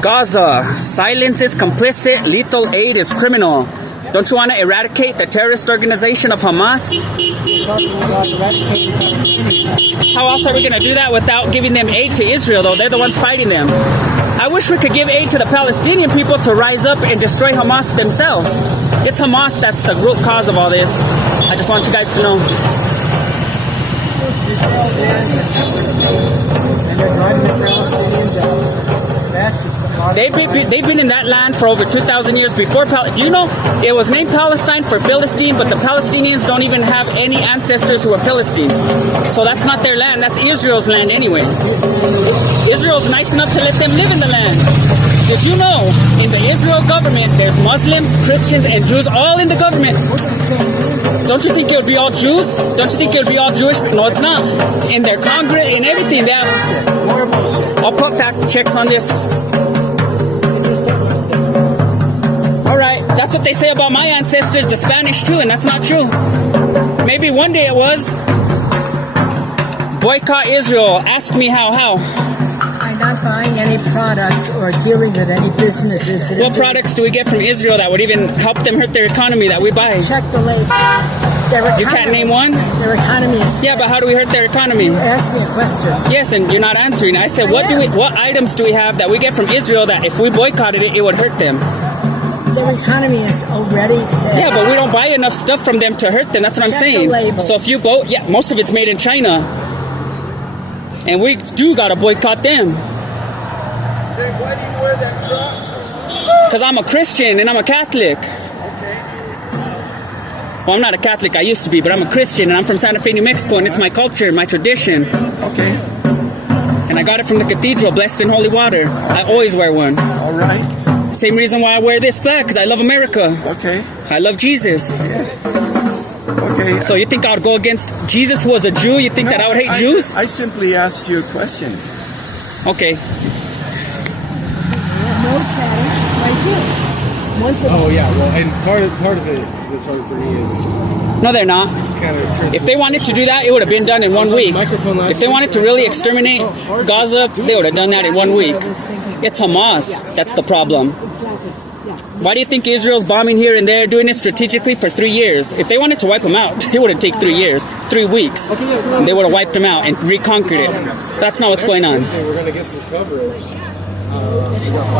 Gaza, silence is complicit, lethal aid is criminal. Don't you want to eradicate the terrorist organization of Hamas? How else are we going to do that without giving them aid to Israel, though? They're the ones fighting them. I wish we could give aid to the Palestinian people to rise up and destroy Hamas themselves. It's Hamas that's the root cause of all this. I just want you guys to know. And they're driving the Palestinians out. That's the They've been in that land for over 2,000 years before. Do you know it was named Palestine for Philistine, but the Palestinians don't even have any ancestors who are Philistine. So that's not their land. That's Israel's land anyway. Israel's nice enough to let them live in the land. Did you know in the Israel government there's Muslims, Christians, and Jews all in the government? Don't you think it would be all Jews? Don't you think it would be all Jewish? No, it's not. In their Congress, in everything, they have. I'll put fact checks on this. Alright, that's what they say about my ancestors, the Spanish too, and that's not true. Maybe one day it was. Boycott Israel. Ask me how. I'm not buying any products or dealing with any businesses. What products do we get from Israel that would even help them hurt their economy that we buy? Check the label. You can't name one? Their economy is... Yeah, but how do we hurt their economy? You asked me a question. Yes, and you're not answering. I said, what items do we have that we get from Israel that if we boycotted it, it would hurt them? Their economy is already fed. Yeah, but we don't buy enough stuff from them to hurt them. That's what I'm saying. So if you most of it's made in China. And we do gotta boycott them. Say, why do you wear that cross? Because I'm a Christian and I'm a Catholic. Well, I'm not a Catholic, I used to be, but I'm a Christian and I'm from Santa Fe, New Mexico, and it's my culture, my tradition. Okay. And I got it from the cathedral, blessed in holy water. I always wear one. All right. Same reason why I wear this flag, because I love America. Okay. I love Jesus. Yes. Okay. So you think I would go against Jesus, who was a Jew? You think that I would hate Jews? I simply asked you a question. Okay. No chatting right here. Oh yeah, well, and part of it that's hard for me is no, they're not. If they wanted to do that, it would have been done in 1 week. If they wanted to really exterminate Gaza, they would have done that in 1 week. It's Hamas that's the problem. Why do you think Israel's bombing here and there, doing it strategically for 3 years? If they wanted to wipe them out, it wouldn't take 3 years, 3 weeks. They would have wiped them out and reconquered it. That's not what's going on. We're gonna get some coverage.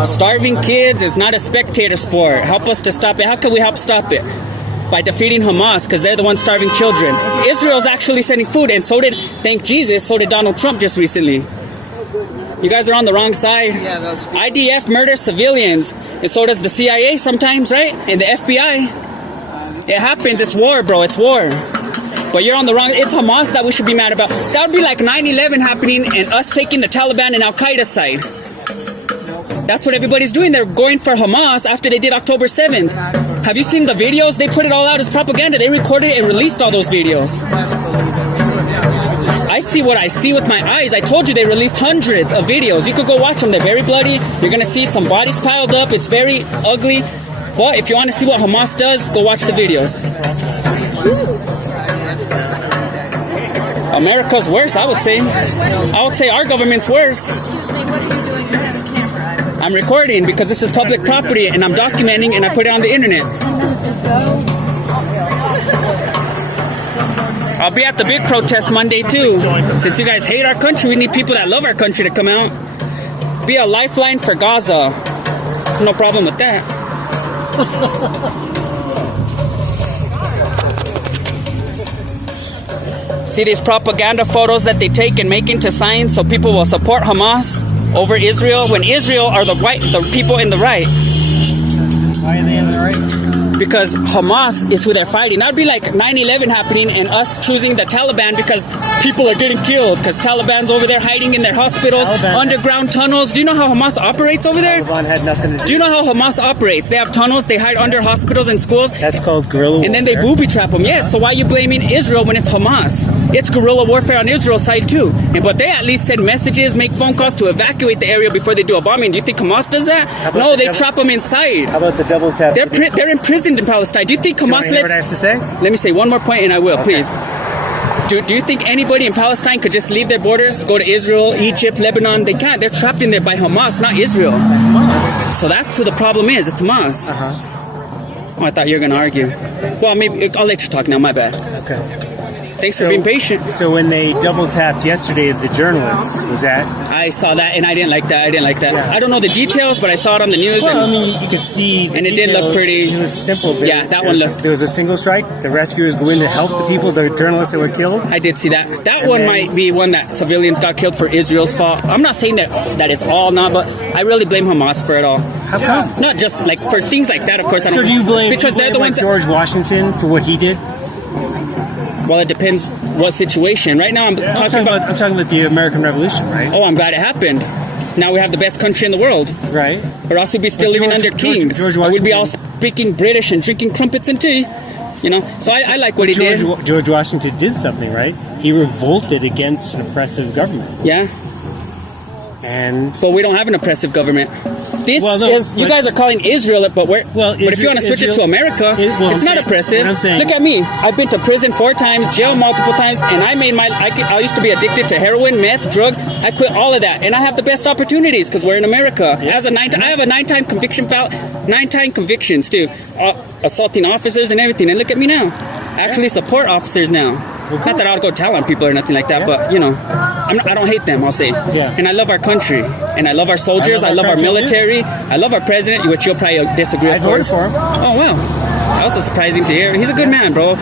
Starving kids is not a spectator sport. Help us to stop it. How can we help stop it? By defeating Hamas, because they're the ones starving children. Israel's actually sending food, and thank Jesus, so did Donald Trump just recently. You guys are on the wrong side. Yeah, that's... IDF murders civilians, and so does the CIA sometimes, right? And the FBI. It happens. It's war, bro. It's war. But you're on the wrong... It's Hamas that we should be mad about. That would be like 9/11 happening and us taking the Taliban and Al-Qaeda side. That's what everybody's doing. They're going for Hamas after they did October 7th. Have you seen the videos? They put it all out as propaganda. They recorded and released all those videos. I see what I see with my eyes. I told you they released hundreds of videos. You could go watch them. They're very bloody. You're going to see some bodies piled up. It's very ugly. But if you want to see what Hamas does, go watch the videos. America's worse, I would say. I would say our government's worse. Excuse me, what are you doing on this camera? I'm recording because this is public property and I'm documenting and I put it on the internet. I'll be at the big protest Monday too. Since you guys hate our country, we need people that love our country to come out. Be a lifeline for Gaza. No problem with that. See these propaganda photos that they take and make into signs so people will support Hamas over Israel when Israel are the people in the right. Why are they in the right? Because Hamas is who they're fighting. That would be like 9/11 happening and us choosing the Taliban because people are getting killed because Taliban's over there hiding in their hospitals, underground tunnels. Do you know how Hamas operates over there? Taliban had nothing to do. Do you know how Hamas operates? They have tunnels, they hide under hospitals and schools. That's called guerrilla warfare. And then they booby trap them. Yes, so why are you blaming Israel when it's Hamas? It's guerrilla warfare on Israel's side too. But they at least send messages, make phone calls to evacuate the area before they do a bombing. Do you think Hamas does that? No, they trap them inside. How about the double tap? They're imprisoned in Palestine. Do you think Hamas lets... what I have to say? Let me say one more point and I will, please. Do Do you think anybody in Palestine could just leave their borders, go to Israel, Egypt, Lebanon? They can't. They're trapped in there by Hamas, not Israel. So that's who the problem is. It's Hamas. Oh, I thought you were going to argue. Well, maybe I'll let you talk now. My bad. Okay. Thanks for being patient. So when they double tapped yesterday the journalists, was that? I saw that and I didn't like that. Yeah. I don't know the details, but I saw it on the news. Well, I mean, you could see. And it did look pretty. It was simple. That one looked. There was a single strike. The rescuers go in to help the people, the journalists that were killed. I did see that. That one might be one that civilians got killed for Israel's fault. I'm not saying that it's all not, but I really blame Hamas for it all. How come? Not just like for things like that, of course. I don't. So do you blame? Because they're the ones. George Washington for what he did. Well, it depends what situation. Right now, I'm talking about the American Revolution, right? Oh, I'm glad it happened. Now we have the best country in the world. Right. Or else we'd be still living under kings. George Or we'd be Washington. all speaking British and drinking crumpets and tea. You know? So I like what he did. George Washington did something, right? He revolted against an oppressive government. Yeah. But we don't have an oppressive government. You guys are calling Israel it, but if you want to switch it to America, it's not oppressive. Look at me. I've been to prison 4 times, jail multiple times, and I used to be addicted to heroin, meth, drugs. I quit all of that, and I have the best opportunities because we're in America. I have a 9-time conviction file, 9-time convictions too, assaulting officers and everything. And look at me now. I actually support officers now. Not that I'll go tell on people or nothing like that, but I don't hate them, I'll say. Yeah. And I love our country, and I love our soldiers, I love our military, I love our president, which you'll probably disagree with. I voted for him. Oh well, that was surprising to hear. He's a good man, bro.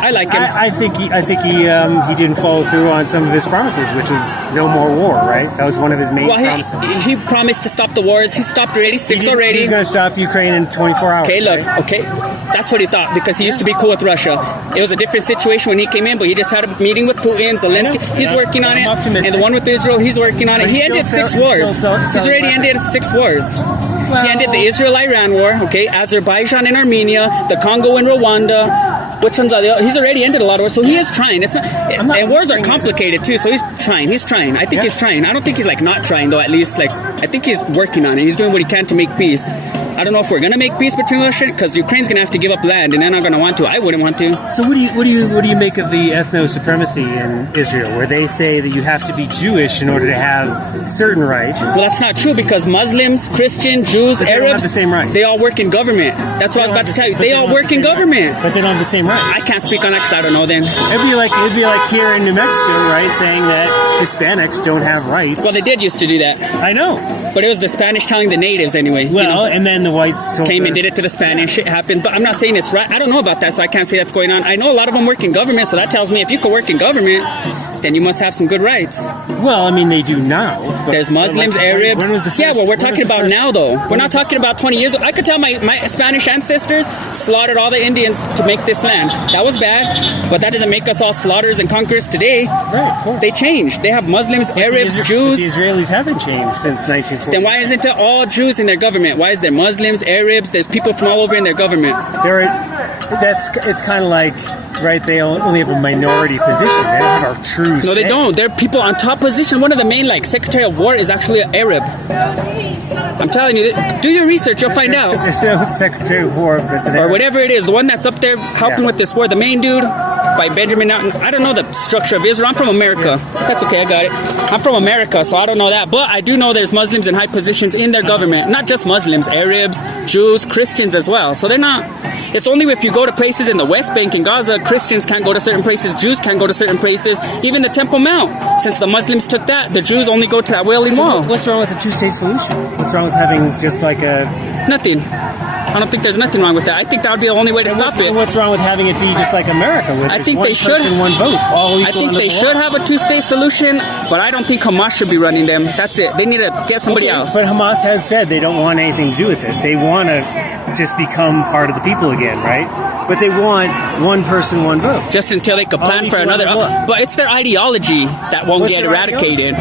I like him. I think he didn't follow through on some of his promises, which was no more war, right? That was one of his main promises. He promised to stop the wars. He stopped already, 6 already. He's going to stop Ukraine in 24 hours. Okay, look, right? okay. That's what he thought because he used to be cool with Russia. It was a different situation when he came in, but he just had a meeting with Putin, Zelensky. He's working on it. And the one with Israel, he's working on it. He ended 6 wars. He's already ended 6 wars. He ended the Israel-Iran war, okay, Azerbaijan and Armenia, the Congo and Rwanda. Which ones are the other? He's already ended a lot of wars, so he is trying. And wars are complicated too, so he's trying. He's trying. I think he's trying. I don't think he's not trying though. At least I think he's working on it. He's doing what he can to make peace. I don't know if we're gonna make peace between Russia because Ukraine's gonna have to give up land, and they're not gonna want to. I wouldn't want to. So what do you make of the ethno supremacy in Israel, where they say that you have to be Jewish in order to have certain rights? Well, that's not true because Muslims, Christians, Jews, Arabs Arabs, have the same rights. They all work in government. That's what I was about to tell you. They all work in government. But they don't have the same rights. I can't speak on that because I don't know then. It'd be like here in New Mexico, right, saying that Hispanics don't have rights. Well, they did used to do that. I know. But it was the Spanish telling the natives anyway. Well, and then the whites came and did it to the Spanish. It happened. But I'm not saying it's right. I don't know about that, so I can't say that's going on. I know a lot of them work in government, so that tells me if you could work in government, then you must have some good rights. Well, I mean, they do now. There's Muslims, Arabs. When was the first, yeah, well, we're talking about now, though. We're not talking about 20 years ago. I could tell my Spanish ancestors slaughtered all the Indians to make this land. That was bad, but that doesn't make us all slaughters and conquerors today. Right, of course. They changed. They have Muslims, Arabs, Jews. The Israelis haven't changed since 1940. Then why isn't it all Jews in their government? Why is there Muslims, Arabs? There's people from all over in their government. It's kind of like, right, they only have a minority position. They don't have our true No, they don't. They're people on top position. One of the main, Secretary of War is actually an Arab. I'm telling you, do your research, you'll find out. There's no Secretary of War, but it's an Arab. Or whatever it is, the one that's up there helping with this war, the main dude, by Benjamin. I don't know the structure of Israel. I'm from America. That's okay, I got it. I'm from America, so I don't know that. But I do know there's Muslims in high positions in their government. Not just Muslims, Arabs, Jews, Christians as well. So they're not... It's only if you go to places in the West Bank in Gaza, Christians can't go to certain places, Jews can't go to certain places, even the Temple Mount. Since the Muslims took that, the Jews only go to that Wailing Wall. What's wrong with the two-state solution? What's wrong with having just like a... Nothing. I don't think there's nothing wrong with that. I think that would be the only way to stop it. What's wrong with having it be just like America, with I think one they should. person, one vote, all equal I think under they the should law? have a two-state solution, but I don't think Hamas should be running them. That's it. They need to get somebody else. But Hamas has said they don't want anything to do with it. They want to just become part of the people again, right? But they want one person, one vote. Just until they could plan for another. But it's their ideology that won't get eradicated.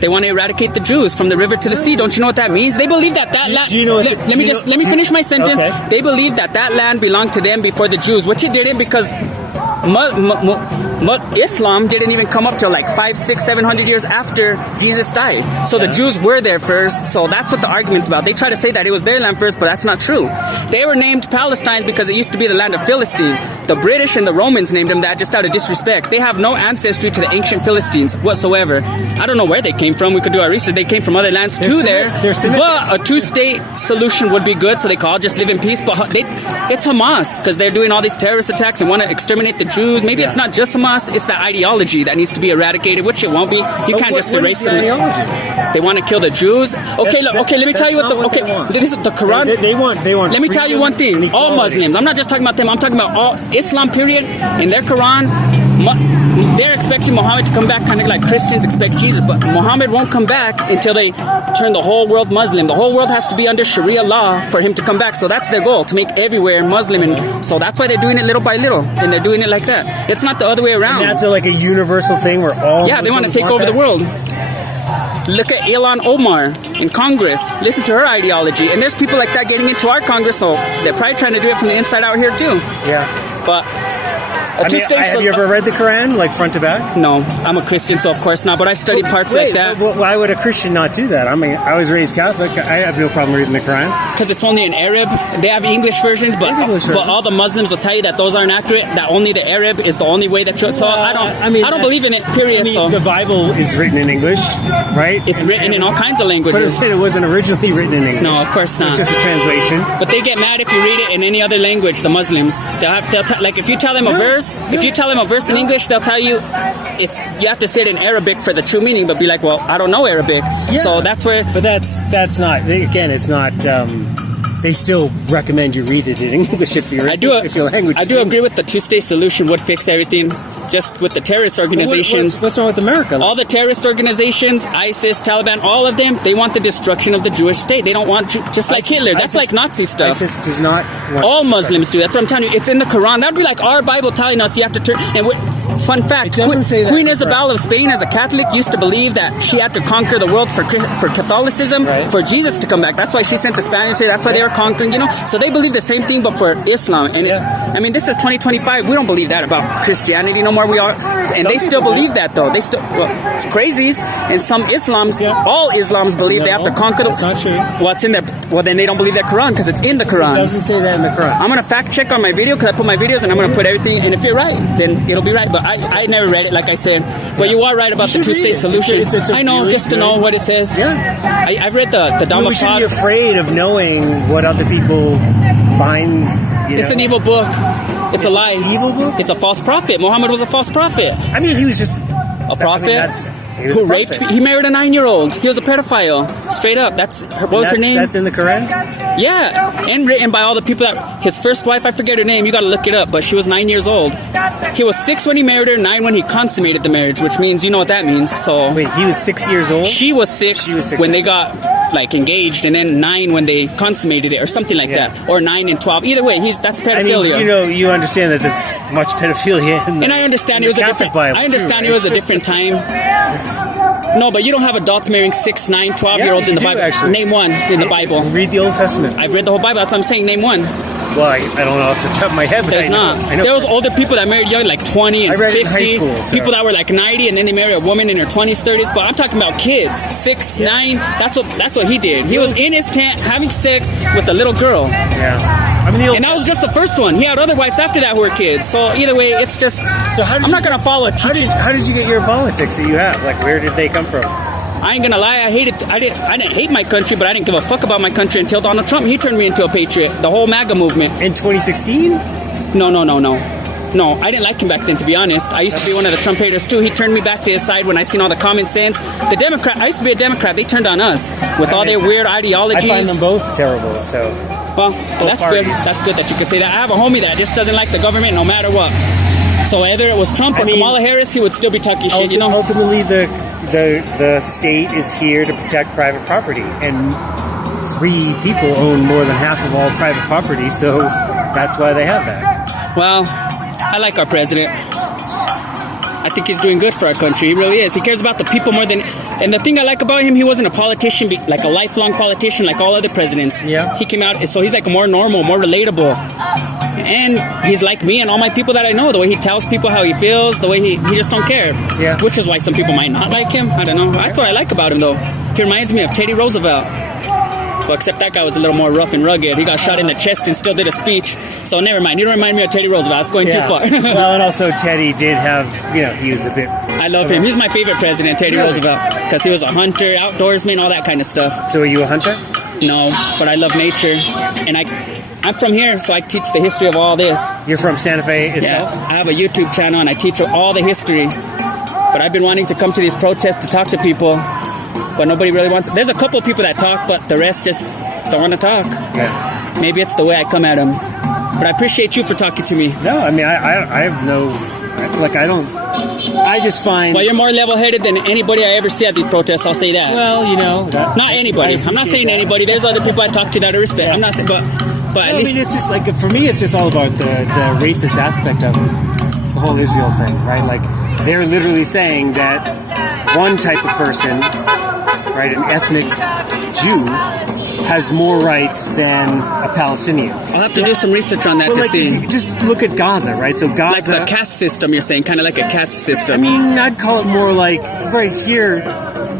They want to eradicate the Jews from the river to the sea. Don't you know what that means? They believe that land... Let me finish my sentence. Okay. They believe that land belonged to them before the Jews, which it didn't because But Islam didn't even come up till like 500, 600, 700 years after Jesus died. So the Jews were there first. So that's what the argument's about. They try to say that it was their land first, but that's not true. They were named Palestine because it used to be the land of Philistine. The British and the Romans named them that just out of disrespect. They have no ancestry to the ancient Philistines whatsoever. I don't know where they came from. We could do our research. They came from other lands too there. But a two-state solution would be good, so they could all just live in peace. But it's Hamas because they're doing all these terrorist attacks and want to exterminate the Jews. Maybe it's not just Hamas. It's the ideology that needs to be eradicated, which it won't be. You can't just erase them. They want to kill the Jews. Okay, look. Okay, let me tell you what this is the Quran. They want. Let me tell you one thing. All Muslims. I'm not just talking about them. I'm talking about all Islam. Period. In their Quran, they're expecting Muhammad to come back, kind of like Christians expect Jesus. But Muhammad won't come back until they turn the whole world Muslim. The whole world has to be under Sharia law for him to come back. So that's their goal, to make everywhere Muslim. And so that's why they're doing it little by little, and they're doing it like that. It's not the other way around. And that's like a universal thing where all they want to take over the world. Look at Ilhan Omar in Congress. Listen to her ideology. And there's people like that getting into our Congress, so they're probably trying to do it from the inside out here too. Yeah. But have you ever read the Quran, like front to back? No, I'm a Christian, so of course not. But I studied parts like that. Why would a Christian not do that? I mean, I was raised Catholic. I have no problem reading the Quran. Because it's only in Arab. They have English versions, but all the Muslims will tell you that those aren't accurate. That only the Arab is the only way that you. So I don't believe in it. Period. The Bible is written in English, right? It's written in all kinds of languages. But it said it wasn't originally written in English. No, of course not. So it's just a translation. But they get mad if you read it in any other language. The Muslims, like if you tell them a verse. If you tell them a verse in English, they'll tell you you have to say it in Arabic for the true meaning, but be like, well, I don't know Arabic. Yeah. So that's where. But that's not. Again, it's not. They still recommend you read it in English if your language. I do agree with the two-state solution would fix everything. Just with the terrorist organizations. What's wrong with America? All the terrorist organizations, ISIS, Taliban, all of them, they want the destruction of the Jewish state. They don't want just like Hitler. That's like Nazi stuff. ISIS does not want all Muslims do. That's what I'm telling you. It's in the Quran. That would be like our Bible telling us you have to turn. And fun fact, Queen Isabel of Spain, as a Catholic, used to believe that she had to conquer the world for Catholicism, for Jesus to come back. That's why she sent the Spaniards here. That's why they were conquering, So they believe the same thing, but for Islam. And I mean, this is 2025. We don't believe that about Christianity no more. We are, and they still believe that though. They still, it's crazies. And some Islams, all Islams believe they have to conquer the. That's not true. What's in there? Well, then they don't believe that Quran because it's in the Quran. It doesn't say that in the Quran. I'm gonna fact check on my video because I put my videos and I'm gonna put everything. And if you're right, then it'll be right. But I never read it, like I said. But you are right about the two-state solution. I know, really just to know what it says. Yeah. I've read the Dhamma. We shouldn't be afraid of knowing what other people find. It's an evil book. It's a lie. Evil book? It's a false prophet. Muhammad was a false prophet. I mean, he was just a prophet who raped. He married a 9-year-old. He was a pedophile. Straight up. What was her name? That's in the Quran? Yeah, and written by all the people that his first wife. I forget her name. You got to look it up. But she was 9 years old. He was 6 when he married her, 9 when he consummated the marriage, which means you know what that means. So wait, he was 6 years old. She was 6 when they got engaged, and then 9 when they consummated it, or something like that, or 9 and 12. Either way, that's pedophilia. I mean, you understand that there's much pedophilia in the, and I understand it was a different. Bible, I understand it was a different time. No, but you don't have adults marrying 6, 9, 12-year-olds in the Bible. Actually. Name one in the Bible. Read the Old Testament. I've read the whole Bible. That's what I'm saying. Name one. Well, I don't know off the top of my head. But There's not. There was older people that married young, like 20 and 50. In high school, so. People that were like 90, and then they marry a woman in her 20s, 30s. But I'm talking about kids, 6, 9. That's what he did. He was in his tent having sex with a little girl. Yeah. And that was just the first one. He had other wives after that who were kids. So either way, it's just. So I'm not gonna follow a teaching. How did you get your politics that you have? Like, where did they come from? I ain't gonna lie, I didn't hate my country, but I didn't give a fuck about my country until Donald Trump. He turned me into a patriot. The whole MAGA movement. In 2016? No. No, I didn't like him back then, to be honest. I used to be one of the Trump haters too. He turned me back to his side when I seen all the common sense. I used to be a Democrat. They turned on us with all their weird ideologies. I find them both terrible, so. Well, that's good. That's good that you can say that. I have a homie that just doesn't like the government no matter what. So whether it was Trump or Kamala Harris, he would still be talking shit, you know? Ultimately, the state is here to protect private property, and 3 people own more than half of all private property, so that's why they have that. Well, I like our president. I think he's doing good for our country. He really is. He cares about the people more than... And the thing I like about him, he wasn't a politician, like a lifelong politician like all other presidents. Yeah. He came out, so he's like more normal, more relatable. and he's like me and all my people that I know. The way he tells people how he feels, the way he just don't care. Yeah. Which is why some people might not like him. I don't know. That's what I like about him, though. He reminds me of Teddy Roosevelt. Well, except that guy was a little more rough and rugged. He got shot in the chest and still did a speech. So never mind. You don't remind me of Teddy Roosevelt. It's going too far. Well, and also Teddy did have, he was a bit... I love him. He's my favorite president, Teddy Roosevelt. Because he was a hunter, outdoorsman, all that kind of stuff. So are you a hunter? No, but I love nature. And I'm from here, so I teach the history of all this. You're from Santa Fe itself? Yeah, I have a YouTube channel and I teach all the history. But I've been wanting to come to these protests to talk to people, but nobody really wants. There's a couple of people that talk, but the rest just don't want to talk. Yeah. Maybe it's the way I come at them. But I appreciate you for talking to me. No, I mean, I have no... I don't... I just find... Well, you're more level-headed than anybody I ever see at these protests, I'll say that. Well, not anybody. I'm not saying anybody. There's other people I talk to that I respect. I'm not saying... But at least... I mean, it's just like... For me, it's just all about the racist aspect of the whole Israel thing, right? Like, they're literally saying that one type of person, right, an ethnic Jew, has more rights than a Palestinian. I'll have to do some research on that to see. Just look at Gaza, right? So Gaza... Like the caste system, you're saying, kind of like a caste system. I mean, I'd call it more like right here,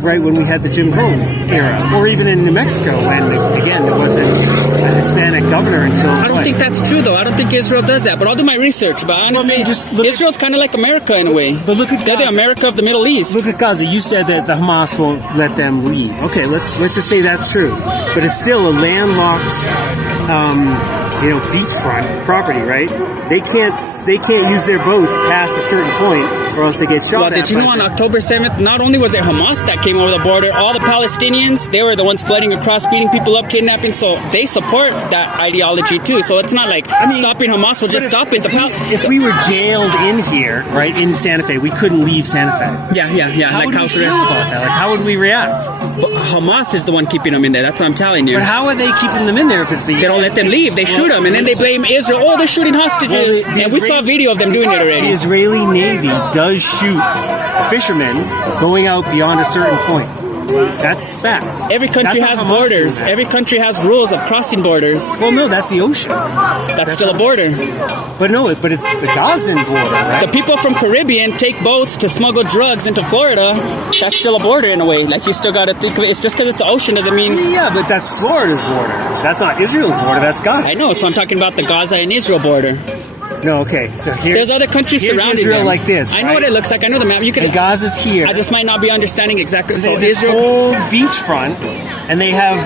right when we had the Jim Crow era, or even in New Mexico when, again, there wasn't a Hispanic governor until... I don't think that's true, though. I don't think Israel does that, but I'll do my research. But honestly, Israel's kind of like America in a way. But look at They're the America of the Middle East. Look at Gaza. You said that the Hamas won't let them leave. Okay, let's just say that's true. But it's still a landlocked, beachfront property, right? They can't use their boats past a certain point, or else they get shot. Well, did you know on October 7th, not only was it Hamas that came over the border, all the Palestinians, they were the ones flooding across, beating people up, kidnapping. So they support that ideology too. So it's not like stopping Hamas will just stop it. If we were jailed in here, right, in Santa Fe, we couldn't leave Santa Fe. Yeah. How would we feel about that? Like, how would we react? But Hamas is the one keeping them in there. That's what I'm telling you. But how are they keeping them in there if it's the... They don't let them leave. They shoot them, and then they blame Israel. Oh, they're shooting hostages. And we saw a video of them doing it already. The Israeli Navy does shoot fishermen going out beyond a certain point. That's fact. Every country has borders. Every country has rules of crossing borders. Well, no, that's the ocean. That's still a border. But no, but it's the Gazan border, right? The people from Caribbean take boats to smuggle drugs into Florida. That's still a border in a way. Like, you still got to think of it. It's just because it's the ocean doesn't mean... Yeah, but that's Florida's border. That's not Israel's border. That's Gaza. I know, so I'm talking about the Gaza and Israel border. No, okay. So there's other countries surrounding Israel them. like this. I know what it looks like. I know the map. You can. And Gaza's here. I just might not be understanding exactly. So Israel whole beachfront, and they have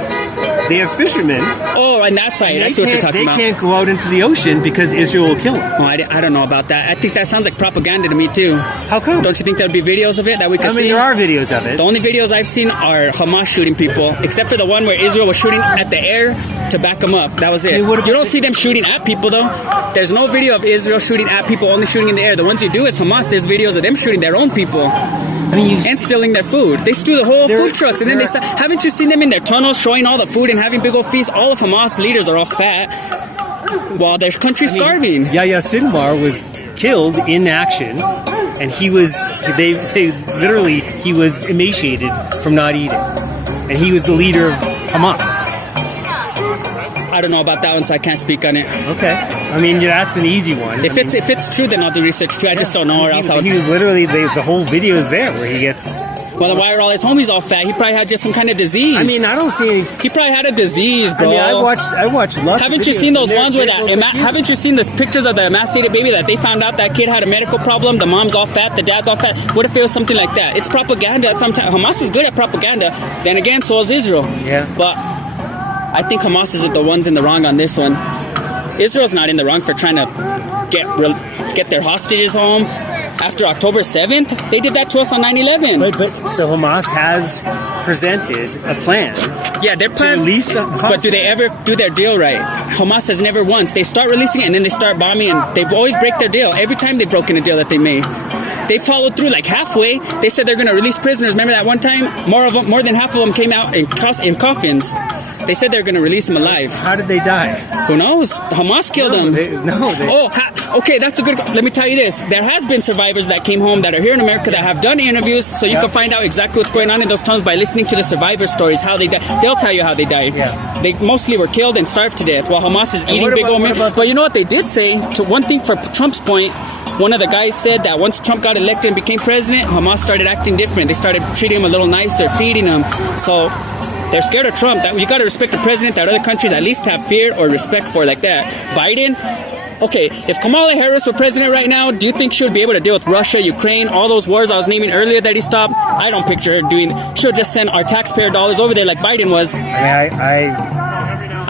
fishermen. Oh, on that side. I see what you're talking about. They can't go out into the ocean because Israel will kill them. Oh, I don't know about that. I think that sounds like propaganda to me too. How come? Don't you think there'd be videos of it that we could see? I mean, there are videos of it. The only videos I've seen are Hamas shooting people, except for the one where Israel was shooting at the air to back them up. That was it. You don't see them shooting at people though. There's no video of Israel shooting at people, only shooting in the air. The ones you do is Hamas. There's videos of them shooting their own people. And stealing their food. They steal the whole food trucks, and then haven't you seen them in their tunnels showing all the food and having big old feasts? All of Hamas leaders are all fat while their country's starving. Yahya Sinwar was killed in action, and he was emaciated from not eating, and he was the leader of Hamas. I don't know about that one, so I can't speak on it. Okay. I mean, that's an easy one. If it's true, then I'll do research too. I just don't know, or else I would... He was literally, the whole video is there where he gets... Well, then why are all his homies all fat? He probably had just some kind of disease. I mean, I don't see any... He probably had a disease, bro. I mean, I watched lots Haven't of videos. you seen those ones where haven't you seen those pictures of the emaciated baby that they found out that kid had a medical problem? The mom's all fat, the dad's all fat. What if it was something like that? It's propaganda. Sometimes Hamas is good at propaganda. Then again, so is Israel. Yeah. But I think Hamas is the ones in the wrong on this one. Israel's not in the wrong for trying to get their hostages home. After October 7th, they did that to us on 9/11. But so Hamas has presented a plan. Yeah, their plan. To release the hostages. But do they ever do their deal right? Hamas has never once. They start releasing it and then they start bombing, and they always break their deal. Every time they've broken a deal that they made. They followed through like halfway. They said they're going to release prisoners. Remember that one time? More than half of them came out in coffins. They said they're going to release him alive. How did they die? Who knows? Hamas killed him. Okay, that's a good. Let me tell you this: there has been survivors that came home that are here in America that have done interviews, so you can find out exactly what's going on in those towns by listening to the survivor stories. How they died. They'll tell you how they died. Yeah. They mostly were killed and starved to death, while Hamas is eating big old men. But you know what they did say? To one thing for Trump's point. One of the guys said that once Trump got elected and became president, Hamas started acting different. They started treating him a little nicer, feeding him. So they're scared of Trump. That you got to respect the president that other countries at least have fear or respect for like that. Biden, okay, if Kamala Harris were president right now, do you think she would be able to deal with Russia, Ukraine, all those wars I was naming earlier that he stopped? I don't picture her doing. She'll just send our taxpayer dollars over there like Biden was.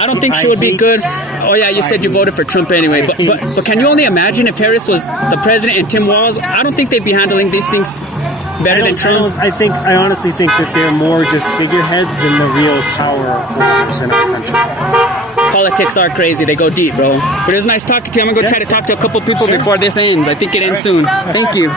I don't think she would be good. Oh yeah, you said you voted for Trump anyway. But can you only imagine if Harris was the president and Tim Walz? I don't think they'd be handling these things better than Trump. I honestly think that they're more just figureheads than the real power holders in our country. Politics are crazy. They go deep, bro. But it was nice talking to you. I'm going to go try to talk to a couple people before this ends. I think it ends soon. Thank you.